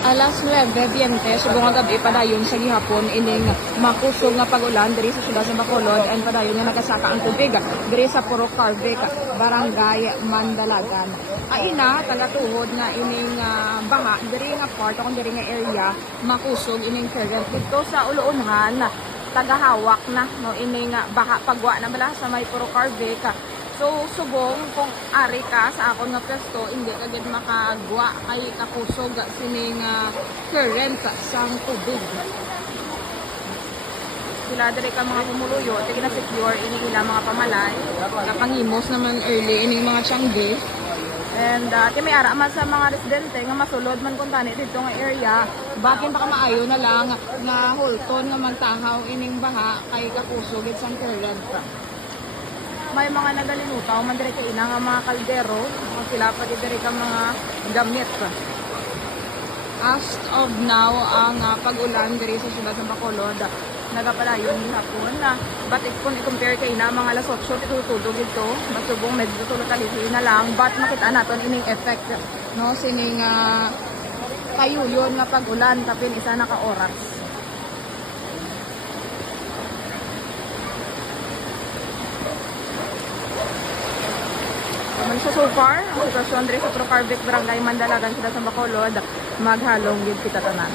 Alas 9:20 subong nga gabi padayon sa gihapon ining makusog nga pag-ulan diri sa siyudad sa Bacolod and padayon nga nagasaka ang tubig diri sa Puro Carvic, Barangay Mandalagan. Aina taga-tuhod nga ining baha diri nga part o diri nga area makusog ining current dito sa Uluunhan, tagahawak na no ining baha pagwa na bala sa may Puro Carvic. So, subong kung ari ka sa akon nga pwesto, hindi ka gid makagwa kay kakusog sining current sang tubig. Sila diri ka mga pumuluyo, tigna na secure ini ila mga pamalay, kapangimos naman early ini mga tiyangge. And may ara man sa mga residente nga masulod man kung tani dito nga area, bakin baka maayo na lang nga hulton nga magtahaw ining baha kay kakusog gid sang current. May mga nagalinutaw man dire kay ina nga mga kaldero, sila pa dire ka mga gamit. As of now, ang pag-ulan dire sa siyudad ng Bacolod nagapadayon gihapon na batik kung i-compare kay ina mga alas 8 tutulog ito, masubong medyo tulog kalisi na lang, but makita naton ining effect no sining kayuyon nga pag-ulan kapin isa na ka oras. So far, ang sitwasyon diri sa Puro Carvic, Barangay Mandalagan, sila sa Bacolod, maghalong gid kita tanan.